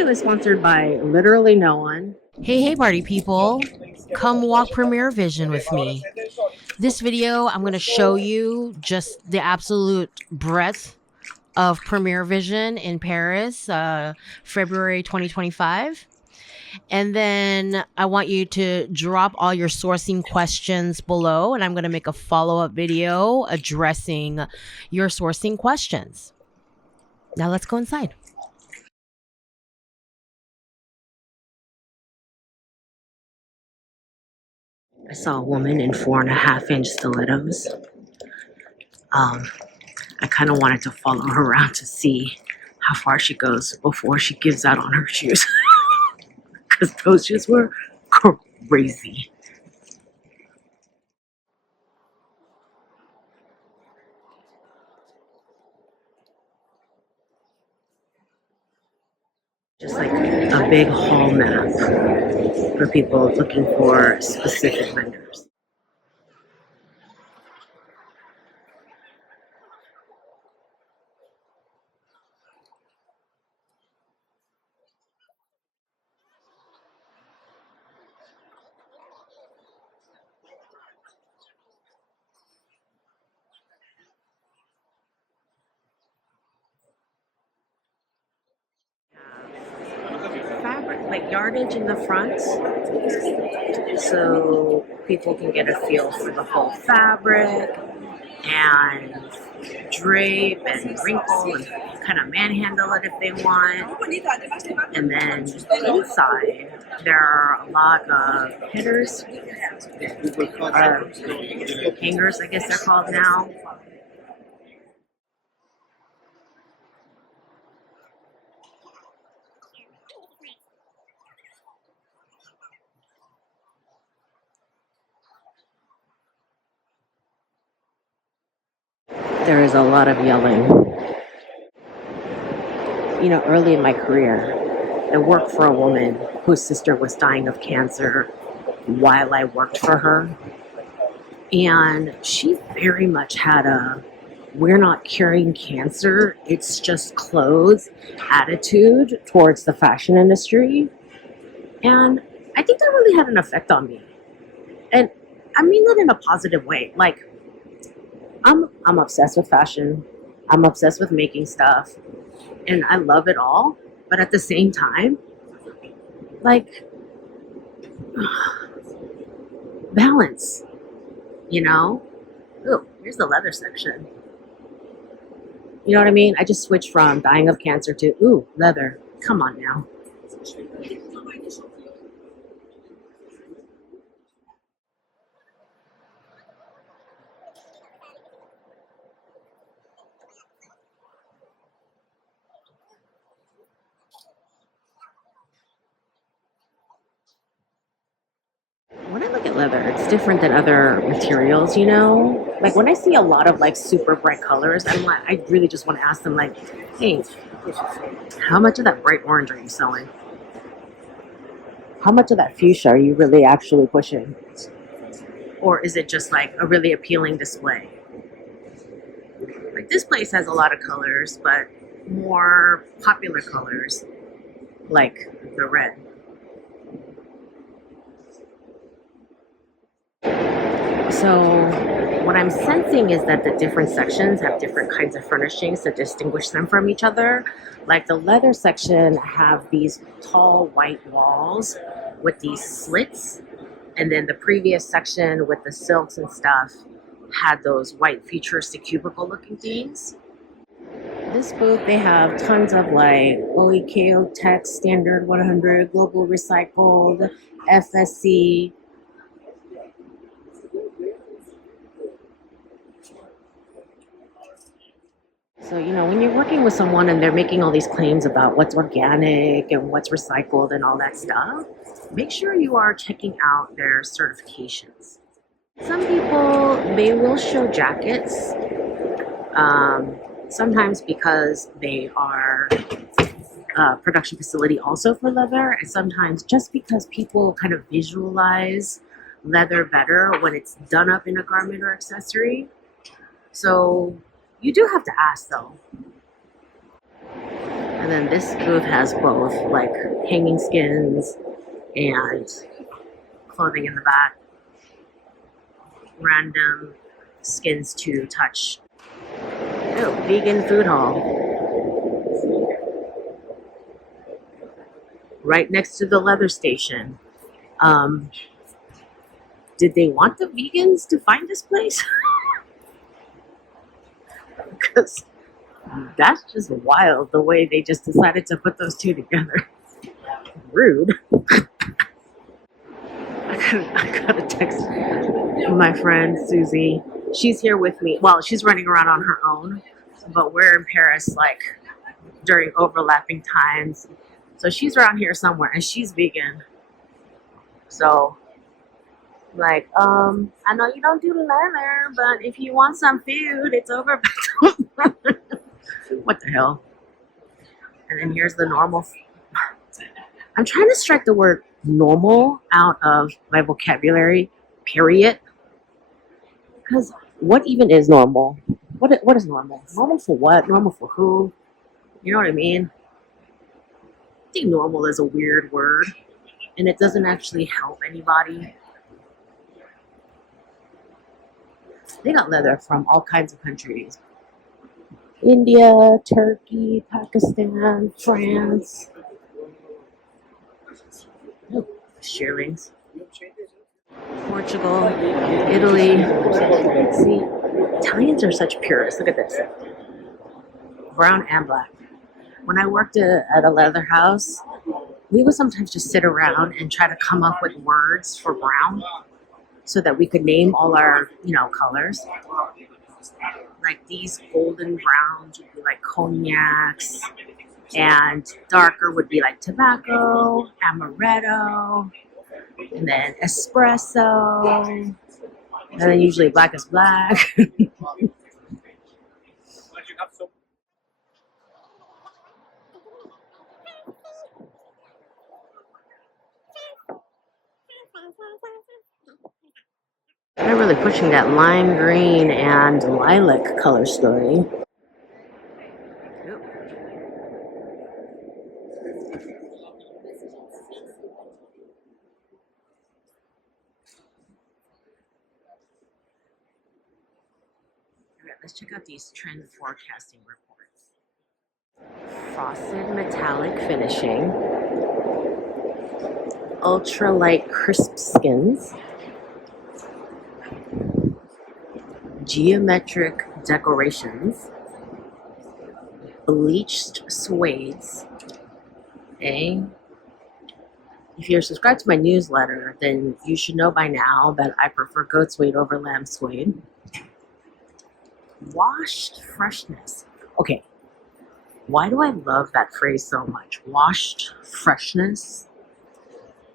video is sponsored by literally no one. Hey, party people. Come walk Premiere Vision with me. This video, I'm going to show you just the absolute breadth of Premiere Vision in Paris, February 2025. And then I want you to drop all your sourcing questions below, and I'm going to make a follow-up video addressing your sourcing questions. Now let's go inside. I saw a woman in 4.5-inch stilettos. I kind of wanted to follow her around to see how far she goes before she gives out on her shoes. Because those shoes were crazy. Just like a big haul map for people looking for specific vendors. Fabric, like yardage in the front, so people can get a feel for the whole fabric and drape and wrinkle and kind of manhandle it if they want. And then inside there are a lot of headers, hangers I guess they're called now. There is a lot of yelling. You know, early in my career, I worked for a woman whose sister was dying of cancer while I worked for her. And she very much had a "we're not curing cancer, it's just clothes" attitude towards the fashion industry. And I think that really had an effect on me. And I mean that in a positive way. Like, I'm obsessed with fashion. I'm obsessed with making stuff. And I love it all. But at the same time, like, balance, you know? Ooh, here's the leather section. You know what I mean? I just switched from dying of cancer to, ooh, leather. Come on now. When I look at leather, it's different than other materials, you know? Like when I see a lot of like super bright colors, I really just want to ask them like, hey, how much of that bright orange are you selling? How much of that fuchsia are you really actually pushing? Or is it just like a really appealing display? Like this place has a lot of colors, but more popular colors like the red. So what I'm sensing is that the different sections have different kinds of furnishings to distinguish them from each other. Like the leather section have these tall white walls with these slits. And then the previous section with the silks and stuff had those white futuristic cubicle looking things. This booth, they have tons of like OEKO Text, Standard 100, Global Recycled, FSC. So, you know, when you're working with someone and they're making all these claims about what's organic and what's recycled and all that stuff, make sure you are checking out their certifications. Some people, they will show jackets, sometimes because they are a production facility also for leather, and sometimes just because people kind of visualize leather better when it's done up in a garment or accessory. So you do have to ask though. And And then this booth has both like hanging skins and clothing in the back. Random skins to touch. Oh, vegan food hall. Right next to the leather station. Did they want the vegans to find this place? Because that's just wild, the way they just decided to put those two together. Rude. I got a text from my friend Susie. She's here with me. Well, she's running around on her own, but we're in Paris like during overlapping times. So she's around here somewhere, and she's vegan. So, like, I know you don't do leather, but if you want some food, it's over. What the hell? And then here's the normal. I'm trying to strike the word normal out of my vocabulary, period. Because what even is normal? What is normal? Normal for what? Normal for who? You know what I mean? I think normal is a weird word, and it doesn't actually help anybody. They got leather from all kinds of countries. India, Turkey, Pakistan, France. Oh, shearlings. Portugal, Italy. See, Italians are such purists. Look at this. Brown and black. When I worked at a leather house, we would sometimes just sit around and try to come up with words for brown so that we could name all our, colors. Like these golden browns would be like cognacs, and darker would be like tobacco, amaretto, and then espresso, and then usually black is black. They're really pushing that lime green and lilac color story. Let's check out these trend forecasting reports. Frosted metallic finishing, ultralight crisp skins, geometric decorations, bleached suedes. Okay. If you're subscribed to my newsletter, then you should know by now that I prefer goat suede over lamb suede. Washed freshness. Okay, why do I love that phrase so much? Washed freshness.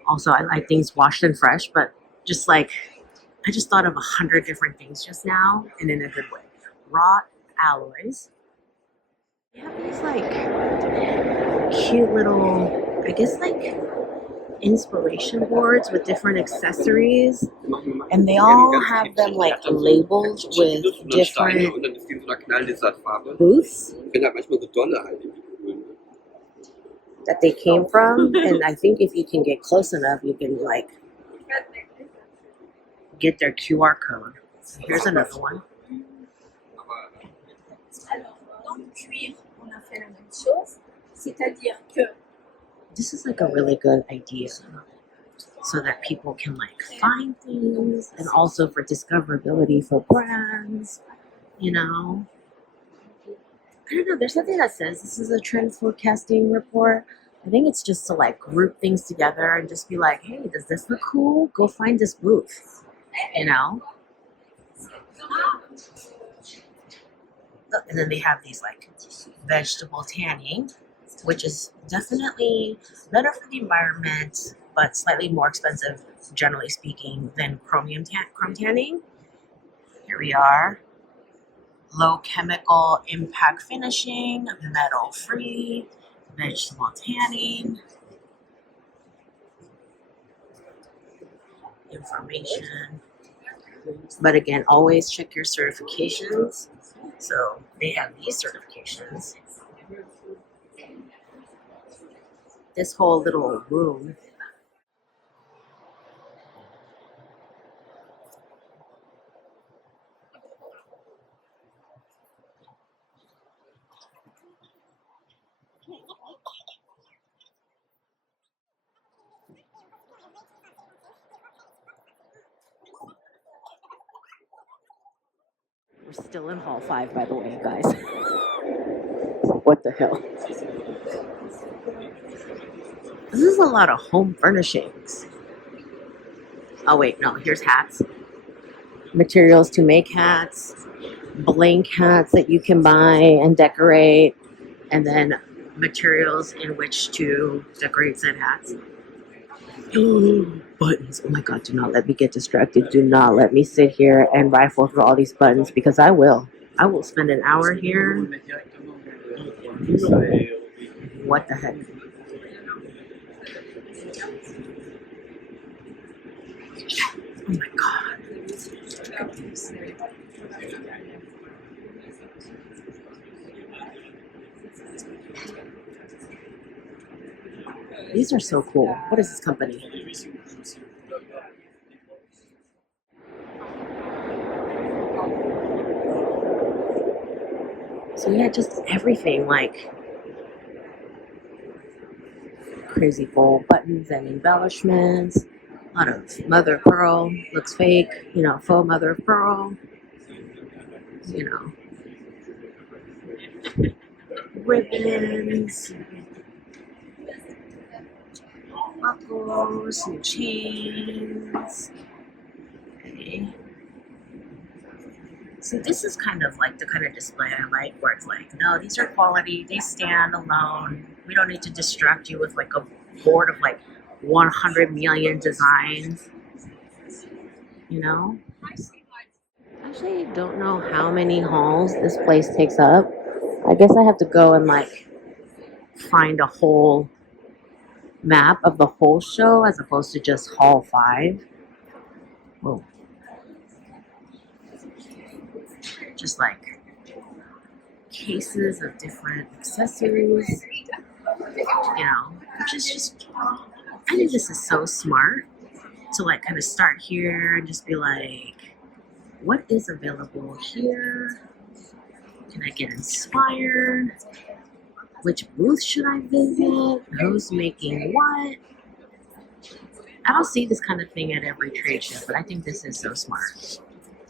Also, I like things washed and fresh, but just like, I just thought of 100 different things just now, and in a good way. Wrought alloys. They have these like cute little, I guess like inspiration boards with different accessories, and they all have them like labeled with different booths that they came from. And I think if you can get close enough, you can like get their QR code. Here's another one. This is like a really good idea, so that people can like find things, and also for discoverability for brands, I don't know, there's something that says this is a trend forecasting report. I think it's just to like group things together and just be like, hey, does this look cool? Go find this booth, And then they have these like vegetable tanning, which is definitely better for the environment, but slightly more expensive, generally speaking, than chrome tanning. Here we are. Low chemical impact finishing, metal free, vegetable tanning. Information. But again, always check your certifications. So they have these certifications. this whole little room. We're still in hall 5, by the way, guys. What the hell? This is a lot of home furnishings. Oh wait, no, here's hats. Materials to make hats, blank hats that you can buy and decorate, and then materials in which to decorate said hats. Ooh, buttons. Oh my god, do not let me get distracted. Do not let me sit here and rifle through all these buttons, because I will. I will spend an hour here. What the heck? Oh my god. These are so cool. What is this company? So yeah, just everything, like crazy cool buttons and embellishments. A lot of mother of pearl. Looks fake, you know, faux mother of pearl. You know, ribbons, buckles, and chains. Okay. See, this is kind of like the kind of display I like, where it's like, no, these are quality, they stand alone. We don't need to distract you with like a board of like 100 million designs, you know? Actually, don't know how many halls this place takes up. I guess I have to go and like find a whole map of the whole show as opposed to just hall 5. Whoa. Just like cases of different accessories, you know, which is just, I think this is so smart to like kind of start here and just be like, what is available here? Can I get inspired? Which booth should I visit? Who's making what? I don't see this kind of thing at every trade show, but I think this is so smart.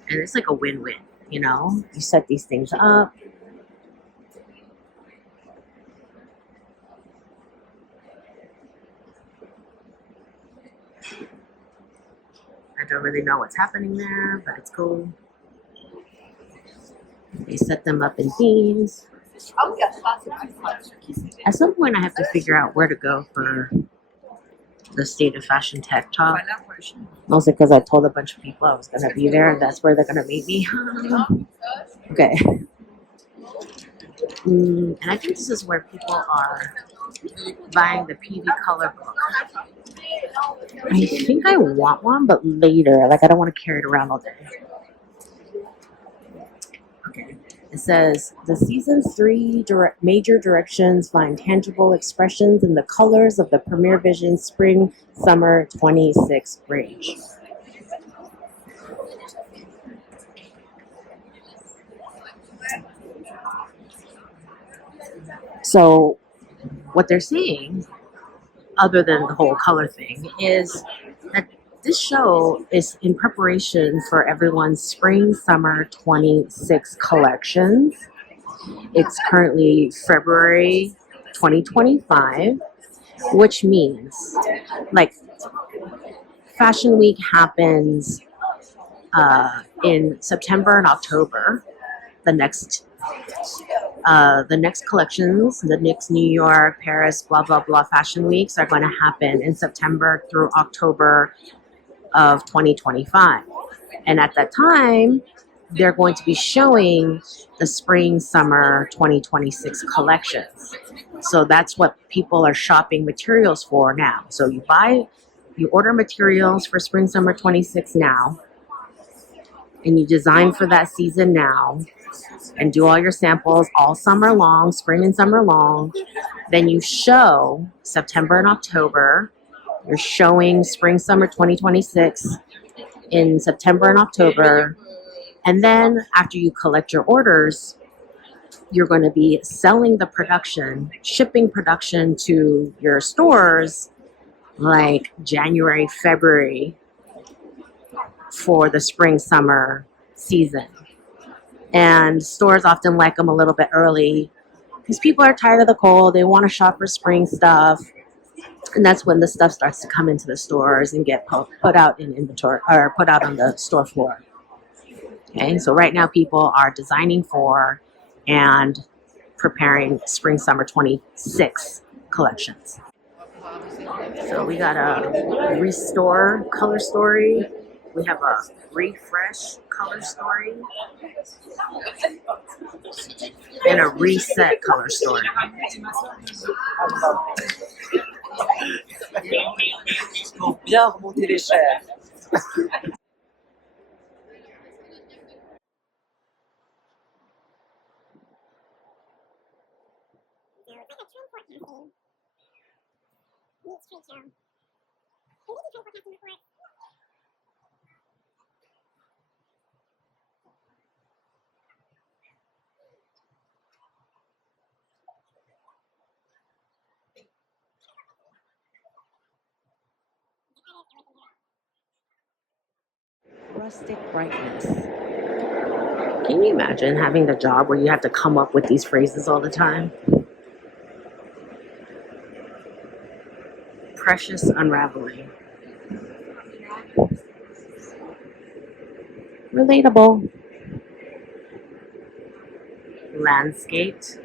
And it's like a win-win, you know? You set these things up. I don't really know what's happening there, but it's cool. They set them up in themes. At some point, I have to figure out where to go for the State of Fashion Tech Talk. Mostly because I told a bunch of people I was going to be there, and that's where they're going to meet me. Okay. And I think this is where people are buying the PV Color book. I think I want one, but later. Like, I don't want to carry it around all day. Okay. It says, the season's 3 major directions find tangible expressions in the colors of the Premier Vision Spring Summer 26 range. So what they're saying, other than the whole color thing, is that this show is in preparation for everyone's Spring Summer 26 collections. It's currently February 2025, which means like Fashion Week happens in September and October. The next collections, the next New York, Paris, blah, blah, blah Fashion Weeks are going to happen in September through October of 2025. And at that time, they're going to be showing the Spring Summer 2026 collections. So that's what people are shopping materials for now. So you order materials for Spring Summer 26 now, and you design for that season now, and do all your samples all summer long, spring and summer long. Then you show September and October. You're showing spring summer 2026 in September and October. And then after you collect your orders, you're going to be selling the production, shipping production to your stores like January, February for the spring summer season. And stores often like them a little bit early because people are tired of the cold. They want to shop for spring stuff. And that's when the stuff starts to come into the stores and get put out in inventory or put out on the store floor. Okay, so right now people are designing for and preparing spring summer 26 collections. So we got a restore color story. We have a refresh color story and a reset color story. Pour bien remonter les chairs. Rustic brightness. Can you imagine having the job where you have to come up with these phrases all the time? Precious unraveling. Relatable. Landscaped.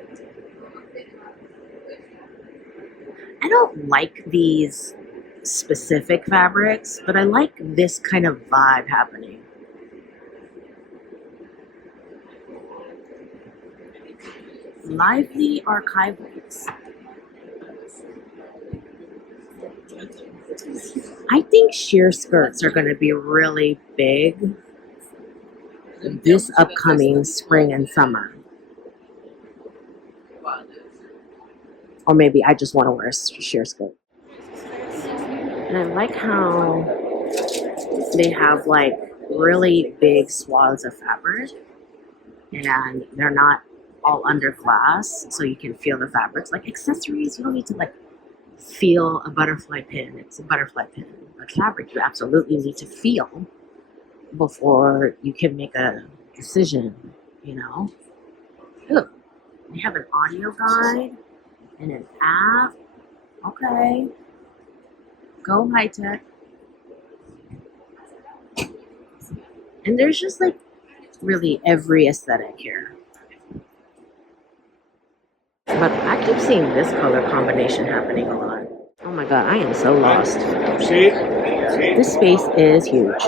I don't like these specific fabrics, but I like this kind of vibe happening. Lively archivalist. I think sheer skirts are going to be really big this upcoming spring and summer. Or maybe I just want to wear a sheer skirt. And I like how they have like really big swaths of fabric and they're not all under glass, so you can feel the fabrics. Like accessories, you don't need to like feel a butterfly pin. It's a butterfly pin. But fabric, you absolutely need to feel before you can make a decision, you know? Look, we have an audio guide and an app. Okay. Go high tech. And there's just like really every aesthetic here. But I keep seeing this color combination happening a lot. Oh my god, I am so lost. This space is huge.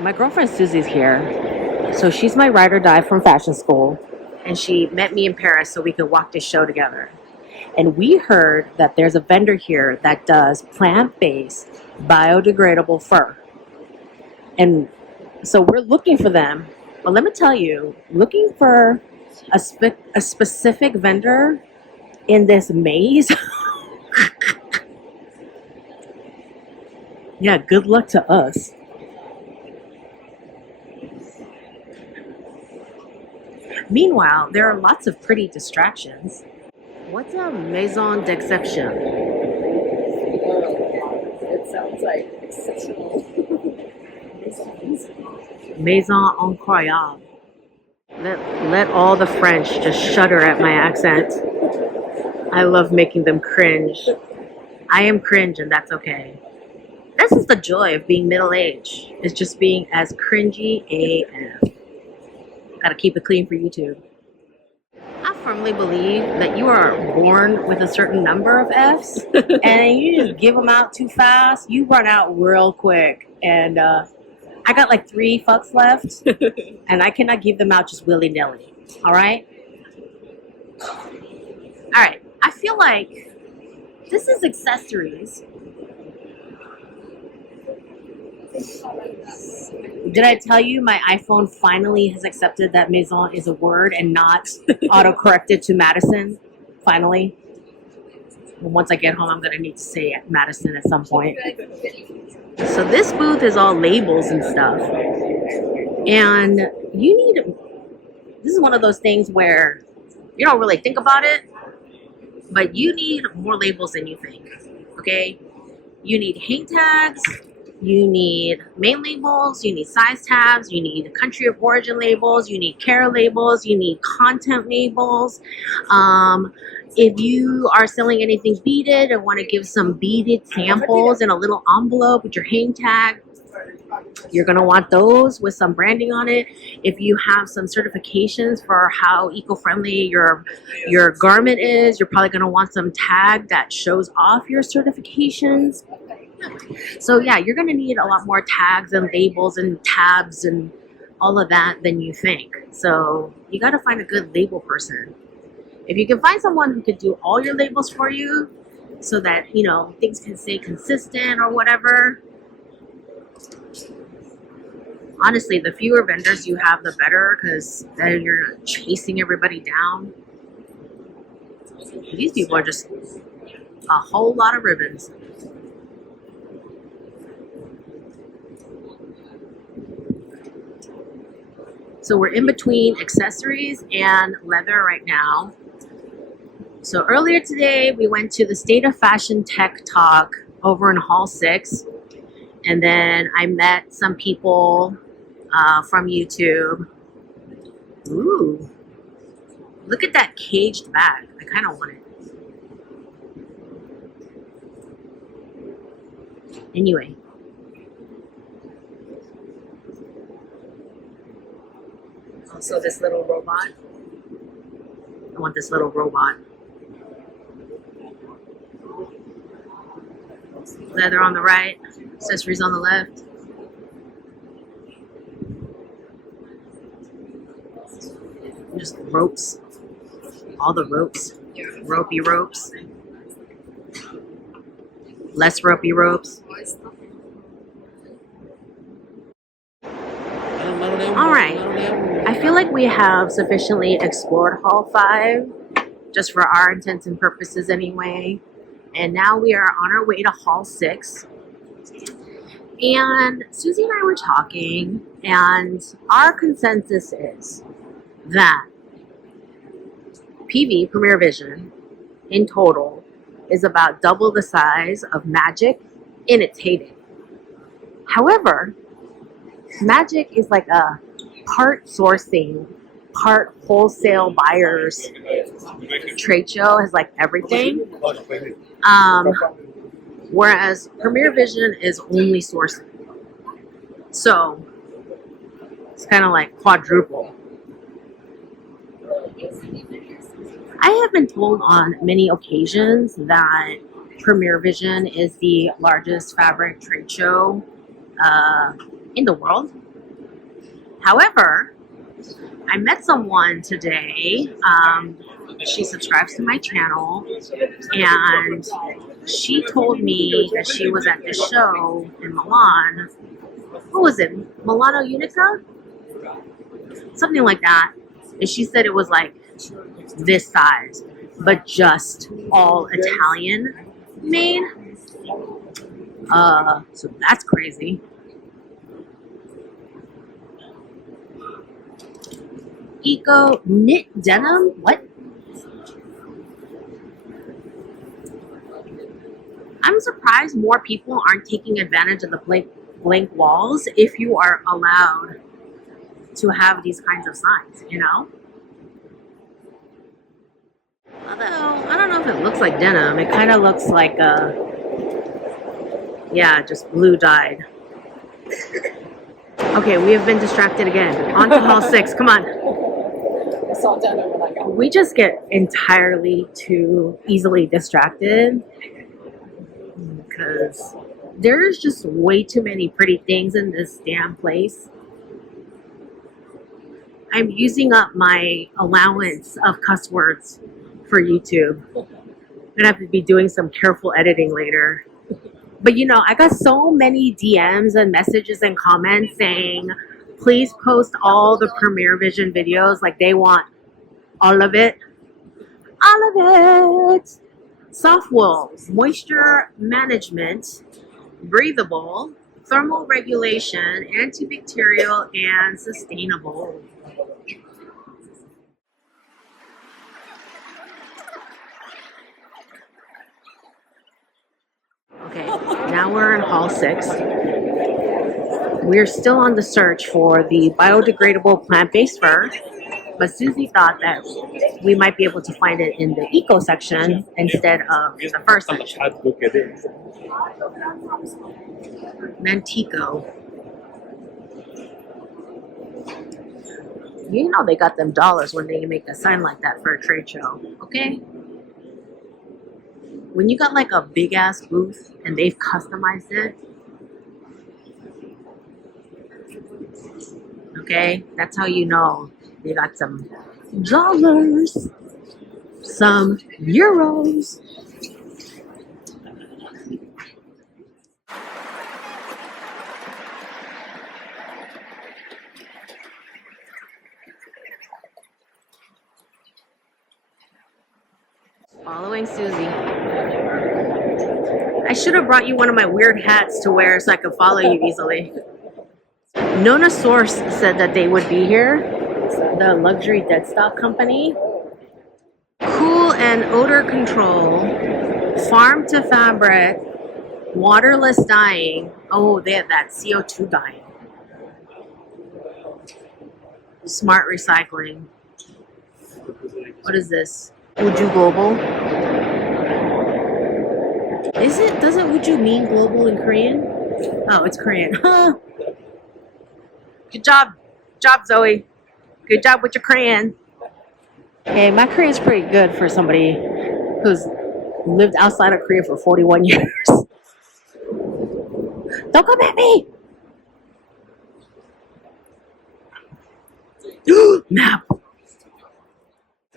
My girlfriend Susie's here. So she's my ride or die from fashion school. and she met me in Paris so we could walk this show together. And we heard that there's a vendor here that does plant-based biodegradable fur. And so we're looking for them. But let me tell you, looking for a specific vendor in this maze, yeah, good luck to us. Meanwhile, there are lots of pretty distractions. What's a maison d'exception? It sounds like exceptional. Maison incroyable. Let all the French just shudder at my accent. I love making them cringe. I am cringe, and that's okay. This is the joy of being middle-aged. It's just being as cringy AF. Gotta keep it clean for YouTube. I firmly believe that you are born with a certain number of Fs, and you just give them out too fast, you run out real quick. And I got like 3 fucks left, and I cannot give them out just willy-nilly. All right? All right. I feel like this is accessories. Did I tell you my iPhone finally has accepted that maison is a word and not auto-corrected to Madison? Finally. And once I get home, I'm going to need to say Madison at some point. So this booth is all labels and stuff. And you need... This is one of those things where you don't really think about it, but you need more labels than you think. Okay? You need hang tags. You need main labels, you need size tabs, you need country of origin labels, you need care labels, you need content labels. If you are selling anything beaded and want to give some beaded samples in a little envelope with your hang tag, you're going to want those with some branding on it. If you have some certifications for how eco-friendly your garment is, you're probably going to want some tag that shows off your certifications. So yeah, you're going to need a lot more tags and labels and tabs and all of that than you think. So you got to find a good label person. If you can find someone who could do all your labels for you so that, you know, things can stay consistent or whatever. Honestly, the fewer vendors you have, the better, because then you're chasing everybody down. These people are just a whole lot of ribbons. So we're in between accessories and leather right now. So earlier today, we went to the State of Fashion Tech Talk over in Hall 6. And then I met some people from YouTube. Ooh, look at that caged bag. I kind of want it. Anyway. Also this little robot. I want this little robot. Leather on the right, accessories on the left. Just ropes. All the ropes. Ropey ropes. Less ropey ropes. Alright. I feel like we have sufficiently explored Hall 5, just for our intents and purposes anyway. And now we are on our way to Hall 6. And Susie and I were talking, and our consensus is that PV, Premier Vision, in total, is about double the size of Magic in its heyday. However, Magic is like a part sourcing, part wholesale buyers trade show, has like everything. Whereas Premier Vision is only sourcing. So it's kind of like quadruple. I have been told on many occasions that Premier Vision is the largest fabric trade show in the world. However, I met someone today. She subscribes to my channel, and she told me that she was at this show in Milan. What was it? Milano Unica? Something like that. And she said it was like this size, but just all Italian made. So that's crazy. Eco knit denim? What? I'm surprised more people aren't taking advantage of the blank walls if you are allowed to have these kinds of signs, you know? Although, I don't know if it looks like denim. It kind of looks like, yeah, just blue dyed. Okay, we have been distracted again. On to hall 6, come on. I saw denim and I got We just get entirely too easily distracted because there's just way too many pretty things in this damn place. I'm using up my allowance of cuss words for YouTube. I'm gonna have to be doing some careful editing later. But you know, I got so many DMs and messages and comments saying, please post all the Premiere Vision videos. Like they want all of it. All of it. Soft wool, moisture management, breathable, thermal regulation, antibacterial, and sustainable. Okay, now we're in hall 6. We're still on the search for the biodegradable plant-based fur, but Susie thought that we might be able to find it in the eco section instead of the fur section. Mantico. You know they got them dollars when they make a sign like that for a trade show, okay? When you got like a big ass booth and they've customized it, okay, that's how you know they got some dollars, some euros. Following Susie. I should have brought you one of my weird hats to wear so I could follow you easily. Nona Source said that they would be here. The luxury deadstock company. Cool and odor control. Farm to fabric. Waterless dyeing. Oh, they have that CO2 dyeing. Smart recycling. What is this? Uju Global. Doesn't Uju mean global in Korean? Oh, it's Korean. Good job. Good job, Zoe. Good job with your Korean. Hey, my Korean's pretty good for somebody who's lived outside of Korea for 41 years. Don't come at me! Map.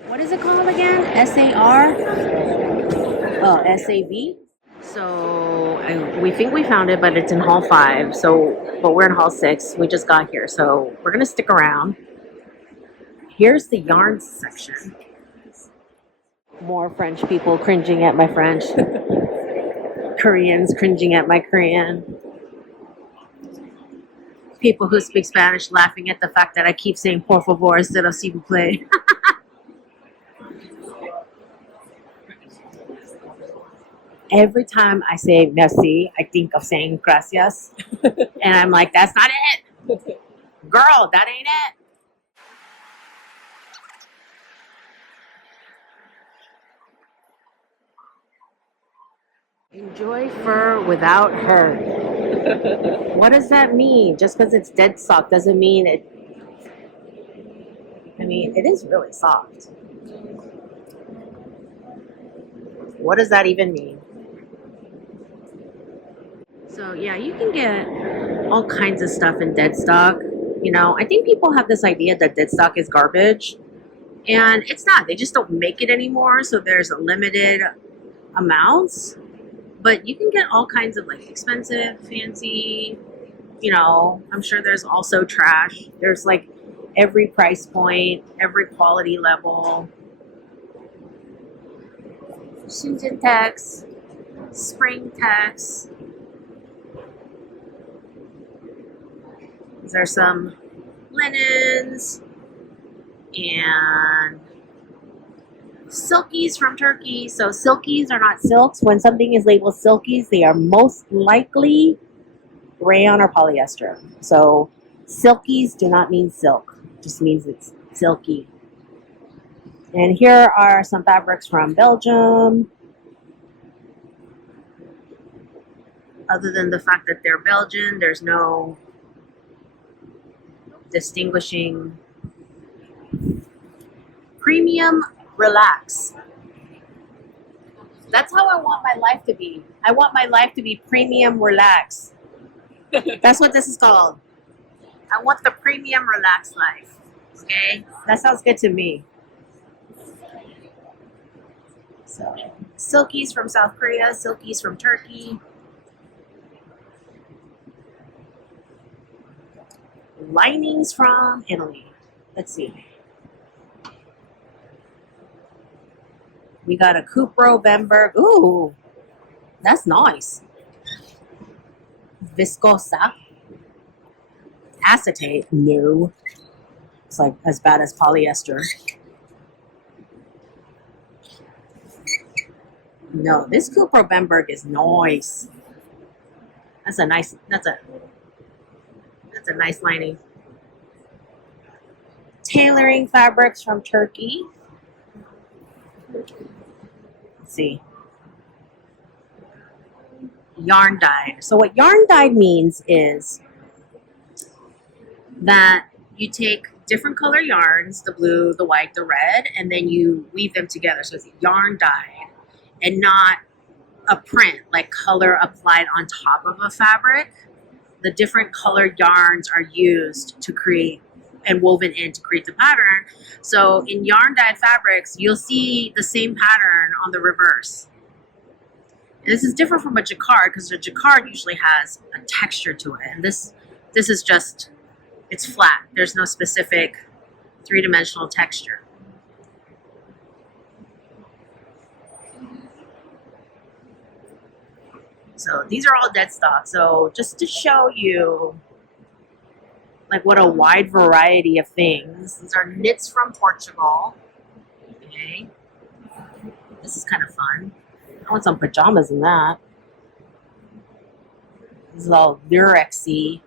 What is it called again? SAR? Oh, SAV? So we think we found it, but it's in hall 5. But we're in hall 6. We just got here, so we're gonna stick around. Here's the yarns section. More French people cringing at my French. Koreans cringing at my Korean. People who speak Spanish laughing at the fact that I keep saying por favor instead of s'il vous plaît. Every time I say merci, I think of saying gracias. And I'm like, that's not it. Girl, that ain't it. Enjoy fur without her. What does that mean? Just because it's dead soft doesn't mean it. I mean, it is really soft. What does that even mean? So yeah, you can get all kinds of stuff in dead stock. You know, I think people have this idea that dead stock is garbage, and it's not. They just don't make it anymore, so there's a limited amounts. But you can get all kinds of like expensive, fancy, you know, I'm sure there's also trash. There's like every price point, every quality level. Shenzhen text, spring text. These are some linens and silkies from Turkey. So silkies are not silks. When something is labeled silkies, they are most likely rayon or polyester. So silkies do not mean silk. It just means it's silky. And here are some fabrics from Belgium. Other than the fact that they're Belgian, there's no distinguishing. Premium relax. That's how I want my life to be. I want my life to be premium relax. That's what this is called. I want the premium relaxed life. Okay? That sounds good to me. So, silkies from South Korea, silkies from Turkey. Linings from Italy. Let's see. We got a Cupro Bemberg. Ooh, that's nice. Viscosa. Acetate. No. It's like as bad as polyester. No, this Cupro Bemberg is nice. That's a nice lining. Tailoring fabrics from Turkey. Let's see. Yarn dyed. So what yarn dyed means is that you take different color yarns, the blue, the white, the red, and then you weave them together. So it's yarn dyed and not a print, like color applied on top of a fabric. The different colored yarns are used to create and woven in to create the pattern. So in yarn dyed fabrics, you'll see the same pattern on the reverse. And this is different from a jacquard because a jacquard usually has a texture to it. And this is just, it's flat. There's no specific three-dimensional texture. So these are all dead stock. So just to show you like what a wide variety of things. These are knits from Portugal. Okay. This is kind of fun. I want some pajamas in that. This is all Durexy.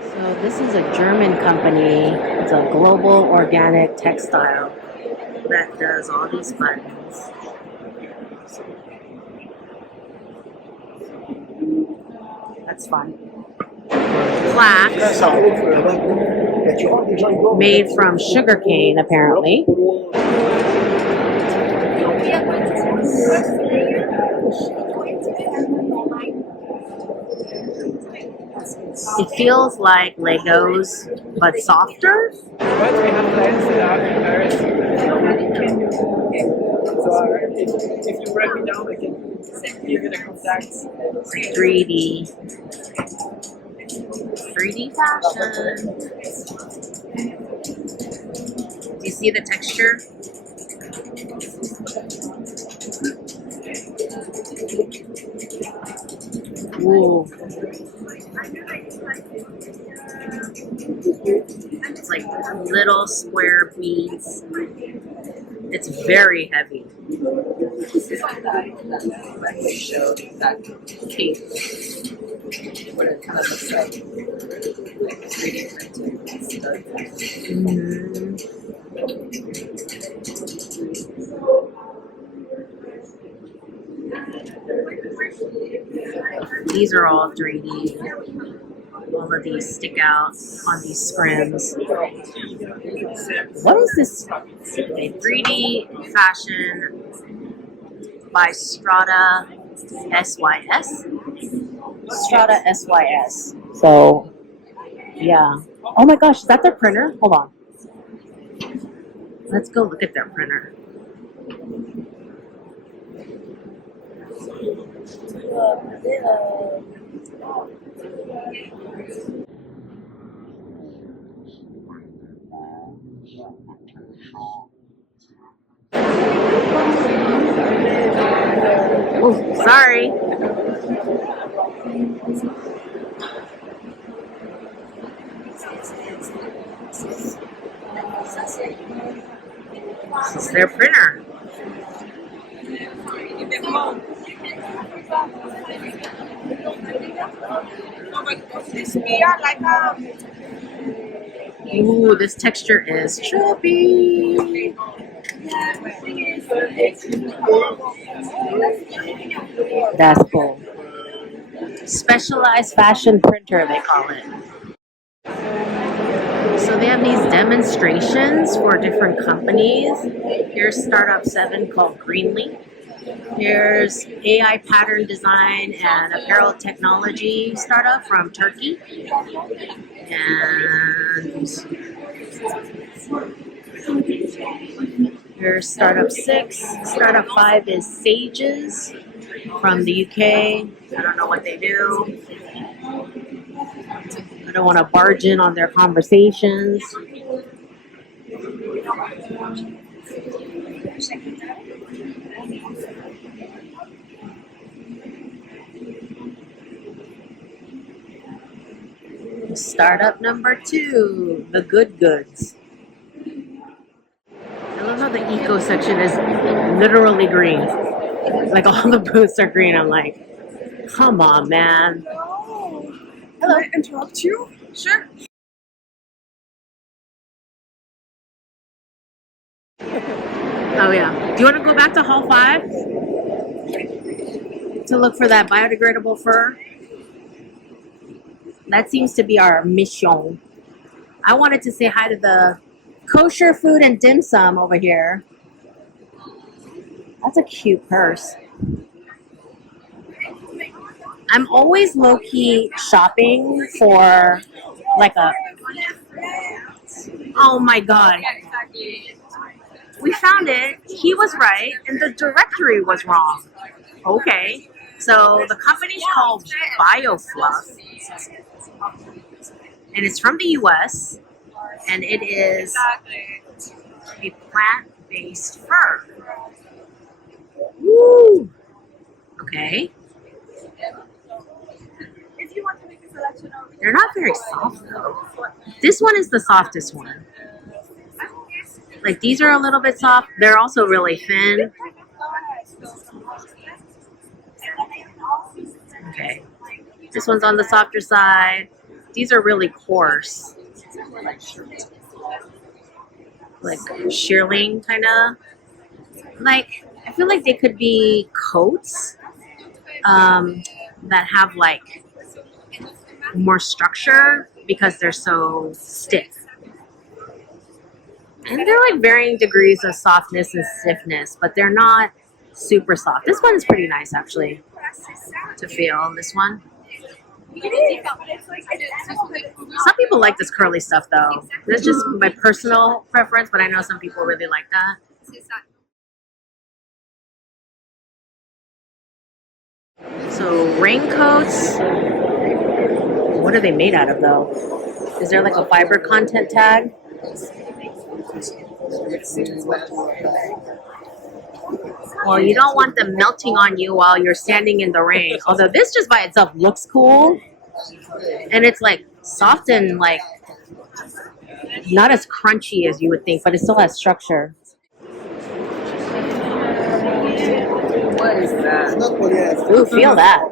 So this is a German company. It's a global organic textile that does all these buttons. That's fun. Plaques made from sugarcane, apparently. It feels like Legos, but softer. But we have plans that are in Paris. So if you write me down, I can give you the contacts. 3D. 3D fashion. Do you see the texture? Ooh. It's like little square beads. It's very heavy. Show that cape. What it kind of looks like 3D printed. These are all 3D. All of these stick out on these scrims. What is this? Okay, 3D fashion by Strata SYS. Strata SYS. So, yeah. Oh my gosh, is that their printer? Hold on. Let's go look at their printer. Oh, sorry. This is their printer. Ooh, this texture is trippy. That's cool. Specialized fashion printer, they call it. So they have these demonstrations for different companies. Here's Startup 7 called Greenly. Here's AI pattern design and apparel technology startup from Turkey. And here's Startup 6. Startup 5 is Sages from the UK. I don't know what they do. I don't want to barge in on their conversations. Startup number 2, the Good Goods. I love how the eco section is literally green. Like all the booths are green. I'm like, come on, man. Hello. Can I interrupt you? Sure. Oh yeah. Do you want to go back to Hall 5 to look for that biodegradable fur? That seems to be our mission. I wanted to say hi to the kosher food and dim sum over here. That's a cute purse. I'm always low-key shopping for like a... Oh my god. We found it. He was right and the directory was wrong. Okay. So the company's called BioFluff. And it's from the US. And it is a plant-based fur. Woo! Okay. They're not very soft though. This one is the softest one. Like these are a little bit soft. They're also really thin. Okay. This one's on the softer side. These are really coarse. Like shearling kind of. Like I feel like they could be coats that have like more structure because they're so stiff. And they're like varying degrees of softness and stiffness, but they're not super soft. This one is pretty nice actually to feel, this one. Some people like this curly stuff though. That's just my personal preference, but I know some people really like that. So raincoats, what are they made out of though? Is there like a fiber content tag? Well, you don't want them melting on you while you're standing in the rain. Although this just by itself looks cool. And it's like soft and like not as crunchy as you would think, but it still has structure. What is that? Ooh, feel that.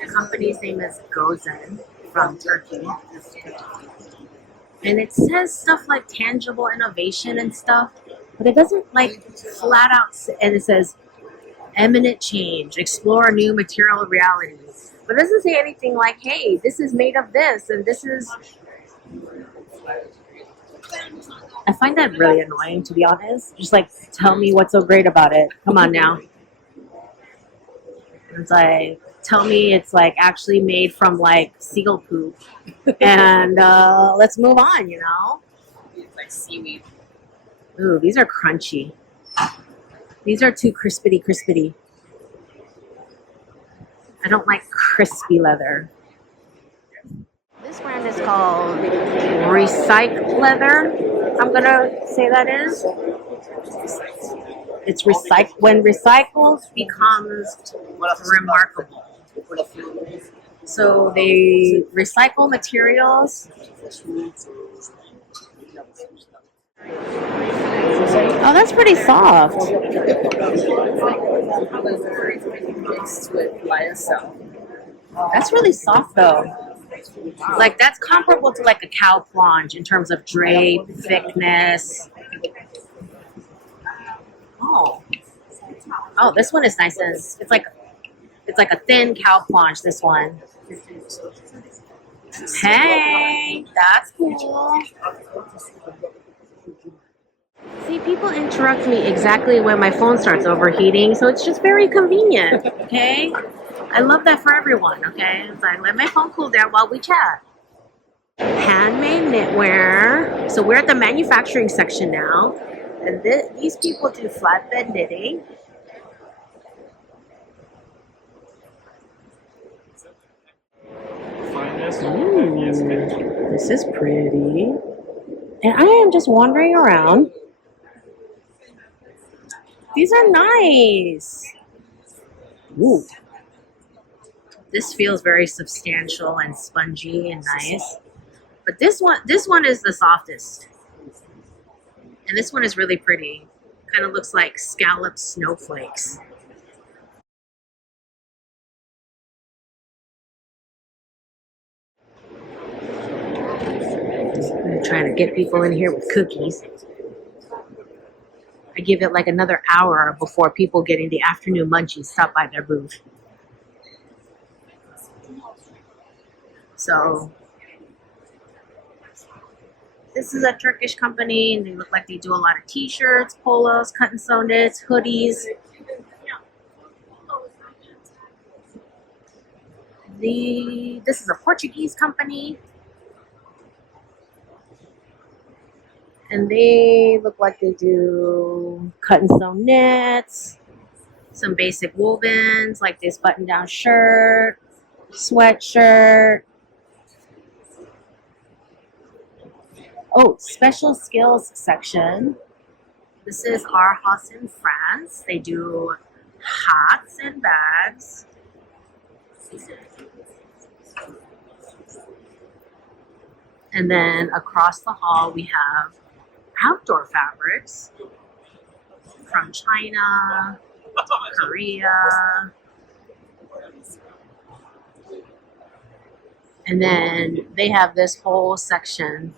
The company's name is Gozen from Turkey. And it says stuff like tangible innovation and stuff, but it doesn't like flat out, and it says eminent change, explore new material realities. But it doesn't say anything like, hey, this is made of this, and this is... I find that really annoying, to be honest. Just like, tell me what's so great about it. Come on now. It's like, tell me it's like actually made from like seagull poop, and let's move on. You know. It's like seaweed. Ooh, these are crunchy. These are too crispity. I don't like crispy leather. This brand is called Recycle Leather. I'm gonna say that is. It's recycled. When recycled becomes remarkable. So they recycle materials. Oh, that's pretty soft. Mixed with lyocell. That's really soft though. Like that's comparable to like a cow plunge in terms of drape, thickness. Oh, this one is nice. It's like a thin cow plunge. This one. Hey, that's cool. See, people interrupt me exactly when my phone starts overheating, so it's just very convenient. Okay, I love that for everyone. Okay, it's like let my phone cool down while we chat. Handmade knitwear. So we're at the manufacturing section now, and these people do flatbed knitting. Ooh, this is pretty. And I am just wandering around. These are nice. Ooh. This feels very substantial and spongy and nice. But this one is the softest. And this one is really pretty. Kind of looks like scalloped snowflakes. I'm trying to get people in here with cookies. I give it like another hour before people getting the afternoon munchies stop by their booth. So this is a Turkish company, and they look like they do a lot of t-shirts, polos, cut and sew knits, hoodies. This is a Portuguese company, and they look like they do cut and sew knits, some basic wovens like this button-down shirt, sweatshirt. Oh, special skills section. This is our house in France. They do hats and bags. And then across the hall we have outdoor fabrics from China, Korea. And then they have this whole section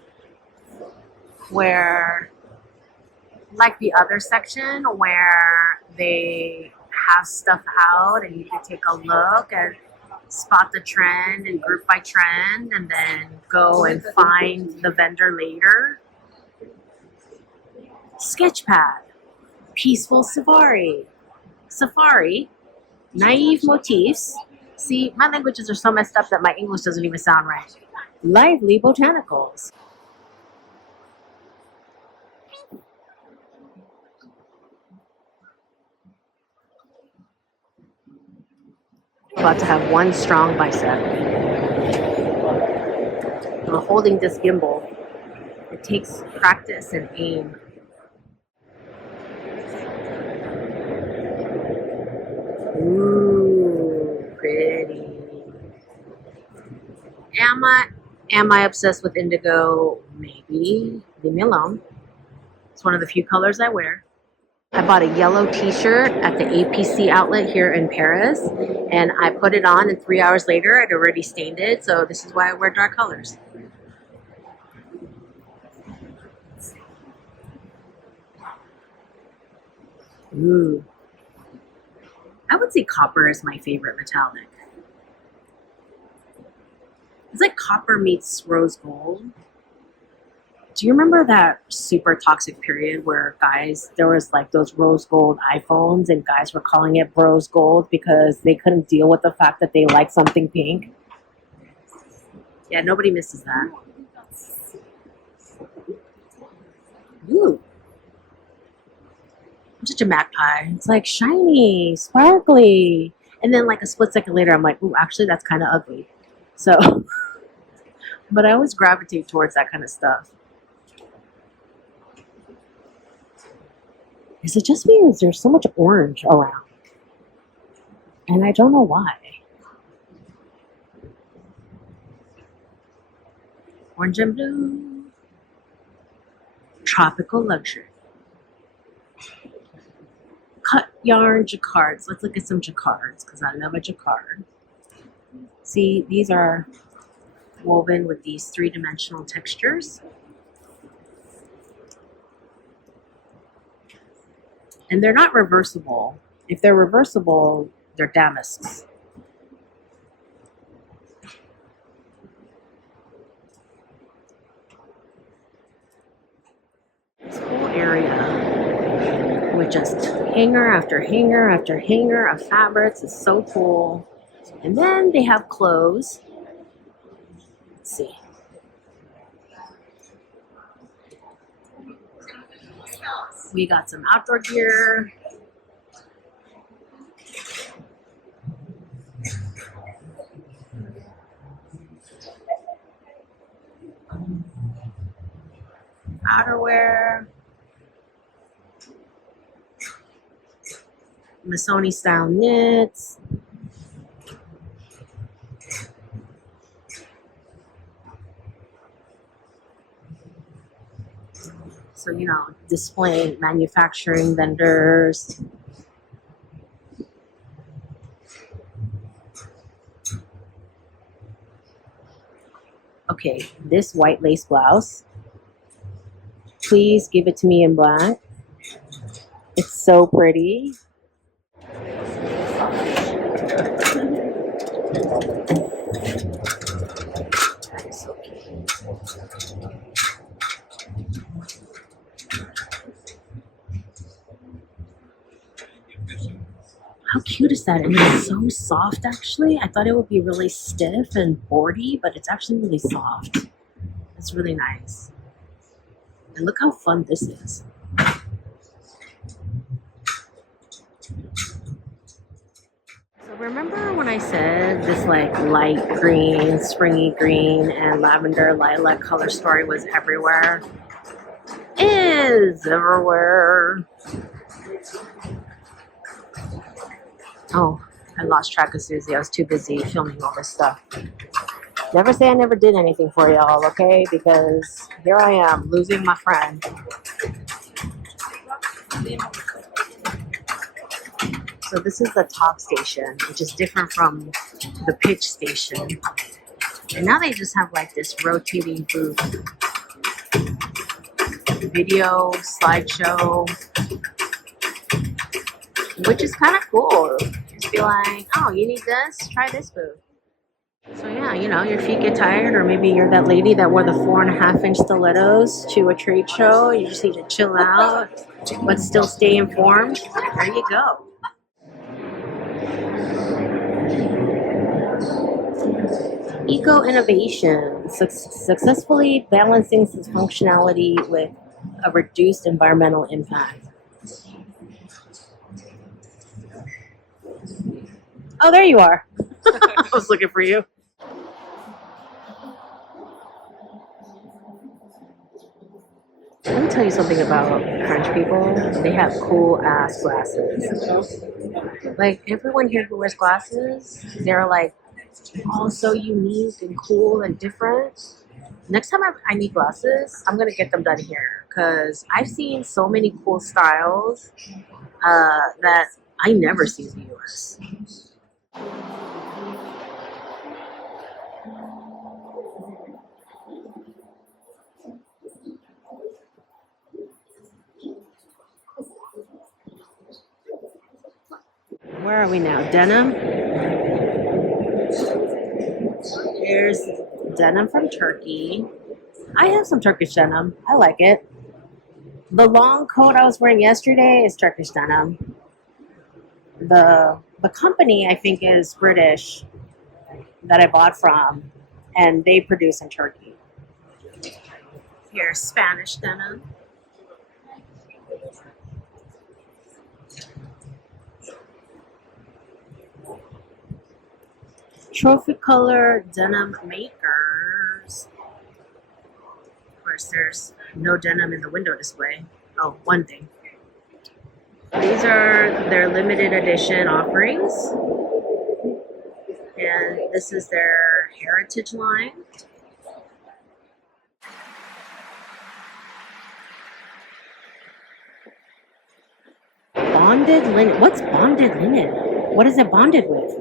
where, like the other section, where they have stuff out and you can take a look and spot the trend and group by trend and then go and find the vendor later. Sketchpad, peaceful safari, naive motifs. See, my languages are so messed up that my English doesn't even sound right. Lively botanicals. About to have one strong bicep. I'm holding this gimbal. It takes practice and aim. Ooh, pretty. Am I obsessed with indigo? Maybe. Leave me alone. It's one of the few colors I wear. I bought a yellow t-shirt at the APC outlet here in Paris, and I put it on, and 3 hours later I'd already stained it, so this is why I wear dark colors. Ooh. I would say copper is my favorite metallic. It's like copper meets rose gold. Do you remember that super toxic period where guys, there was like those rose gold iPhones and guys were calling it bros gold because they couldn't deal with the fact that they liked something pink? Yeah, nobody misses that. Ooh. I'm such a magpie. It's like shiny, sparkly. And then like a split second later, I'm like, ooh, actually that's kind of ugly. So, but I always gravitate towards that kind of stuff. Is it just me or is there so much orange around? And I don't know why. Orange and blue. Tropical luxury. Cut yarn jacquards. Let's look at some jacquards because I love a jacquard. See, these are woven with these three-dimensional textures. And they're not reversible. If they're reversible, they're damasks. This whole area with just hanger after hanger after hanger of fabrics is so cool. And then they have clothes. Let's see. We got some outdoor gear. Outerwear. Missoni style knits. So, you know, displaying manufacturing vendors. Okay, this white lace blouse. Please give it to me in black. It's so pretty. That is so cute. How cute is that? And it's so soft, actually. I thought it would be really stiff and boardy, but it's actually really soft. It's really nice. And look how fun this is. So remember when I said this like light green, springy green, and lavender lilac color story was everywhere? Is everywhere. Oh, I lost track of Susie. I was too busy filming all this stuff. Never say I never did anything for y'all, okay? Because here I am, losing my friend. So this is the talk station, which is different from the pitch station. And now they just have like this rotating booth. Video, slideshow, which is kind of cool. Just be like, oh, you need this? Try this booth. So yeah, you know, your feet get tired, or maybe you're that lady that wore the 4.5-inch stilettos to a trade show. You just need to chill out, but still stay informed. There you go. Eco-innovation, successfully balancing functionality with a reduced environmental impact. Oh, there you are. I was looking for you. Let me tell you something about French people. They have cool ass glasses. Like everyone here who wears glasses, they're like all so unique and cool and different. Next time I need glasses, I'm gonna get them done here because I've seen so many cool styles that I never see in the US. Where are we now? Denim? Here's denim from Turkey. I have some Turkish denim. I like it. The long coat I was wearing yesterday is Turkish denim. The company I think is British that I bought from, and they produce in Turkey. Here's Spanish denim. Trophy color denim makers. Of course, there's no denim in the window display. Oh, one thing. These are their limited edition offerings. And this is their heritage line. Bonded linen. What's bonded linen? What is it bonded with?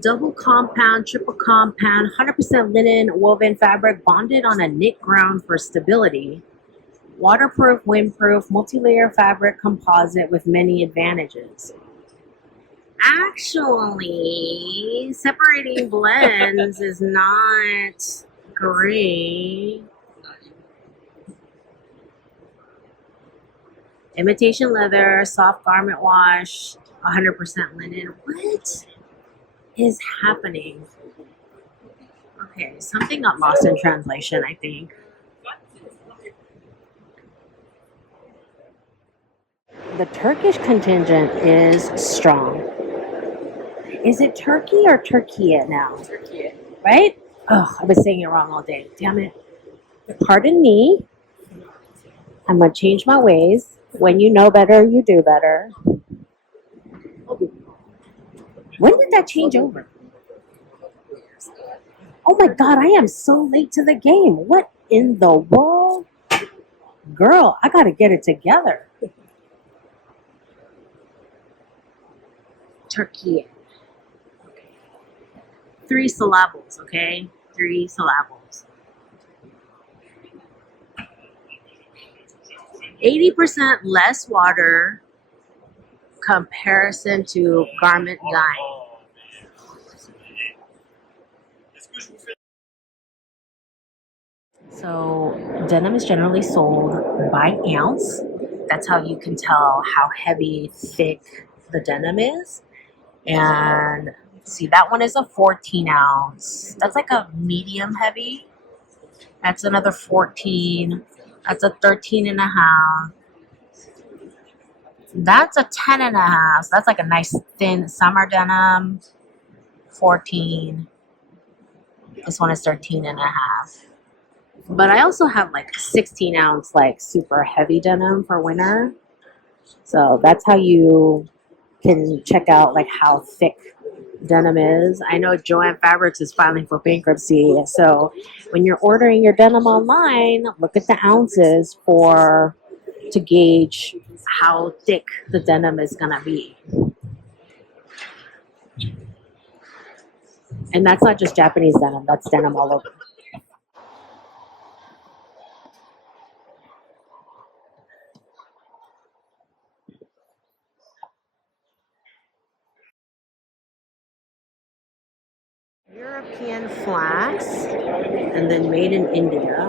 Double compound, triple compound, 100% linen woven fabric bonded on a knit ground for stability. Waterproof, windproof, multi-layer fabric composite with many advantages. Actually, separating blends is not great. Imitation leather, soft garment wash, 100% linen. What is happening? Okay, something got lost in translation, I think. The Turkish contingent is strong. Is it Turkey or Turkey now? Turkey. Right? Oh, I've been saying it wrong all day. Damn it. Pardon me. I'm going to change my ways. When you know better, you do better. When did that change over? Oh my God, I am so late to the game. What in the world? Girl, I got to get it together. Turkey. 3 syllables, okay? 3 syllables. 80% less water comparison to garment dyeing. So denim is generally sold by ounce. That's how you can tell how heavy, thick the denim is. And see, that one is a 14 ounce. That's like a medium heavy. That's another 14. That's a 13 and a half. That's a 10 and a half. So that's like a nice thin summer denim. 14. This one is 13 and a half. But I also have like 16 ounce like super heavy denim for winter. So that's how you can check out like how thick denim is. I know Joann Fabrics is filing for bankruptcy. So when you're ordering your denim online, look at the ounces to gauge how thick the denim is gonna be. And that's not just Japanese denim, that's denim all over. European flax, and then made in India.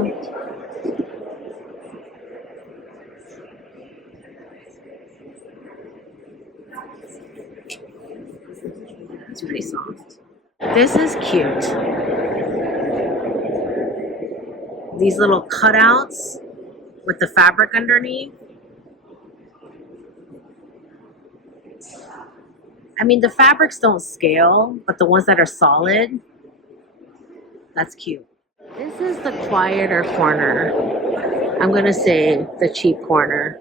It's pretty soft. This is cute. These little cutouts with the fabric underneath. I mean, the fabrics don't scale, but the ones that are solid, that's cute. This is the quieter corner. I'm going to say the cheap corner.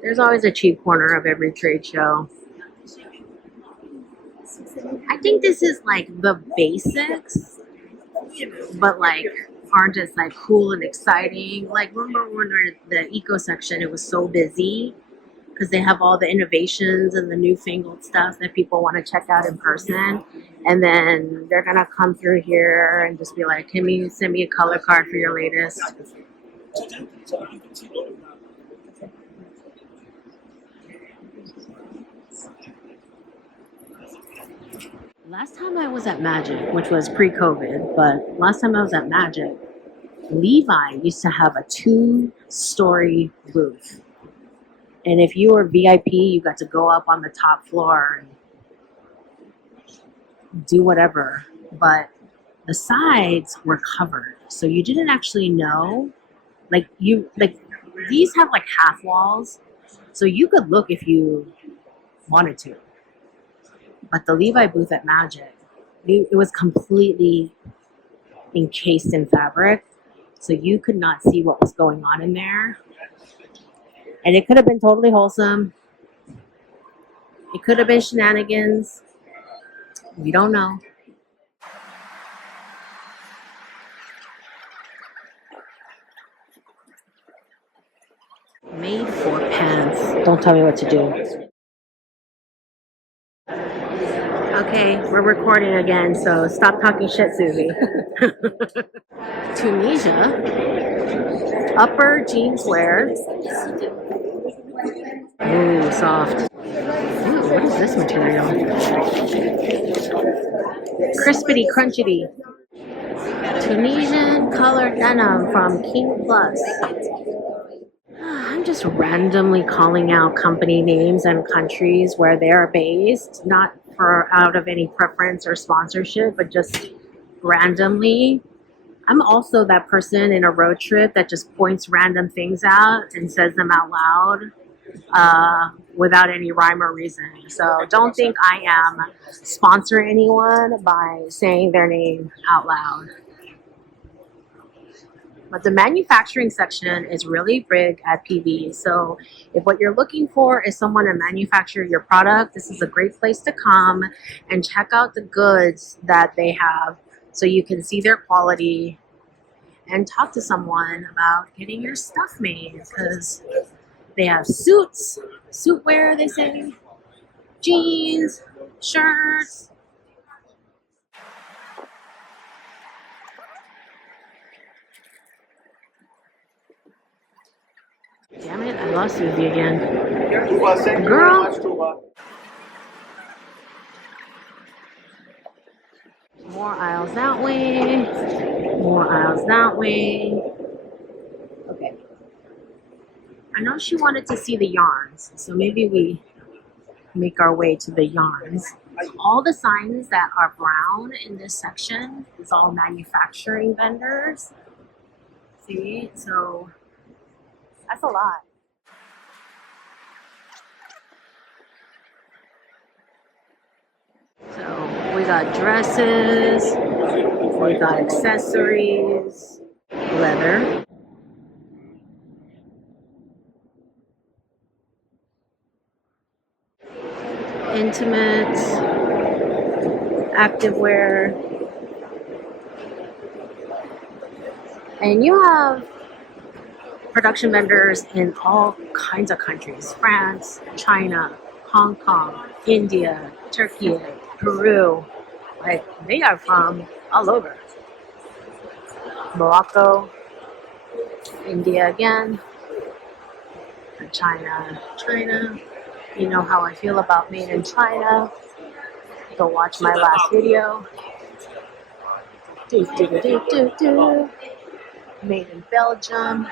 There's always a cheap corner of every trade show. I think this is like the basics, but like aren't as like cool and exciting. Like remember when the eco section, it was so busy because they have all the innovations and the newfangled stuff that people want to check out in person. And then they're going to come through here and just be like, can you send me a color card for your latest? Last time I was at Magic, which was pre-COVID, but last time I was at Magic, Levi used to have a 2-story booth. And if you were VIP, you got to go up on the top floor and do whatever. But the sides were covered. So you didn't actually know. Like these have like half walls. So you could look if you wanted to. But the Levi booth at Magic, it was completely encased in fabric. So you could not see what was going on in there. And it could have been totally wholesome. It could have been shenanigans. We don't know. Made for pants. Don't tell me what to do. Okay, we're recording again, so stop talking shit, Susie. Tunisia. Upper jeans wear. Ooh, soft. Ooh, what is this material? Crispity, crunchity. Tunisian colored denim from King Plus. I'm just randomly calling out company names and countries where they're based, not for out of any preference or sponsorship, but just randomly. I'm also that person in a road trip that just points random things out and says them out loud without any rhyme or reason. So don't think I am sponsoring anyone by saying their name out loud. But the manufacturing section is really big at PV. So if what you're looking for is someone to manufacture your product, this is a great place to come and check out the goods that they have so you can see their quality and talk to someone about getting your stuff made, because they have suits, suit wear, they say, jeans, shirts. Damn it, I lost Susie again. Girl. More aisles that way. More aisles that way. Okay. I know she wanted to see the yarns, so maybe we make our way to the yarns. All the signs that are brown in this section is all manufacturing vendors. See, so that's a lot. So we got dresses, we got accessories, leather, intimates, activewear, and you have production vendors in all kinds of countries: France, China, Hong Kong, India, Turkey, Peru. Like, they are from all over. Morocco, India again, China. You know how I feel about made in China. Go watch my last video. Made in Belgium.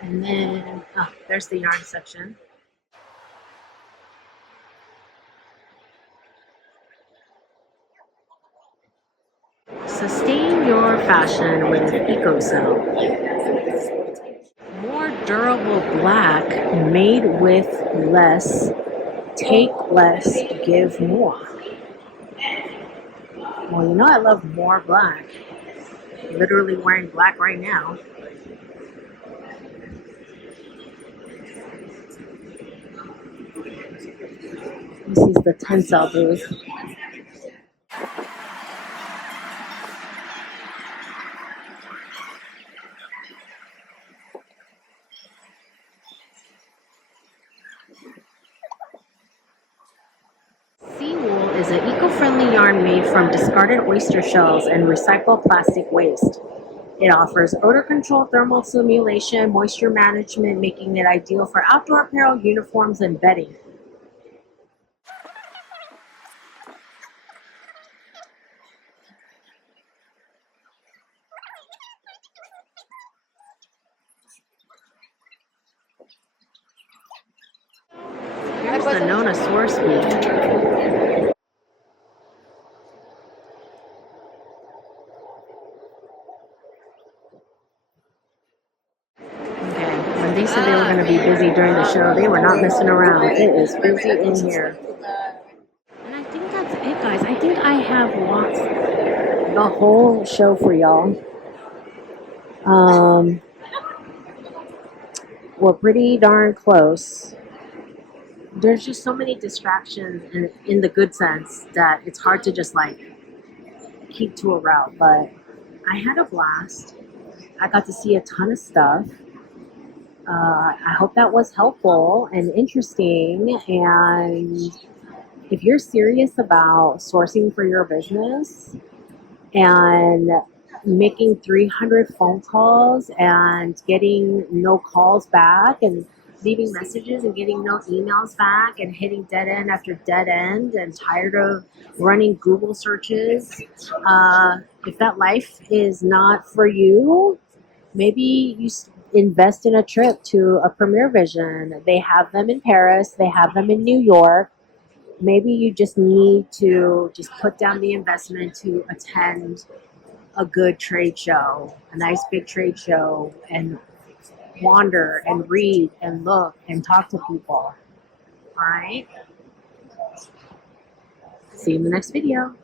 And then, oh, there's the yarn section. Sustain your fashion with EcoCell. More durable black, made with less, take less, give more. Well, you know I love more black. I'm literally wearing black right now. This is the Tencel booth. Seawool is an eco-friendly yarn made from discarded oyster shells and recycled plastic waste. It offers odor control, thermal simulation, moisture management, making it ideal for outdoor apparel, uniforms, and bedding. Here's the Nona source feed. When they said they were going to be busy during the show, they were not messing around. It is busy in here. And I think that's it, guys. I think I have watched the whole show for y'all. We're pretty darn close. There's just so many distractions in the good sense that it's hard to just like keep to a route. But I had a blast. I got to see a ton of stuff. I hope that was helpful and interesting. And if you're serious about sourcing for your business and making 300 phone calls and getting no calls back and leaving messages and getting no emails back and hitting dead end after dead end and tired of running Google searches, if that life is not for you, maybe you invest in a trip to a Premier Vision. They have them in Paris. They have them in New York. Maybe you just need to just put down the investment to attend a good trade show, a nice big trade show, and wander and read and look and talk to people. All right? See you in the next video.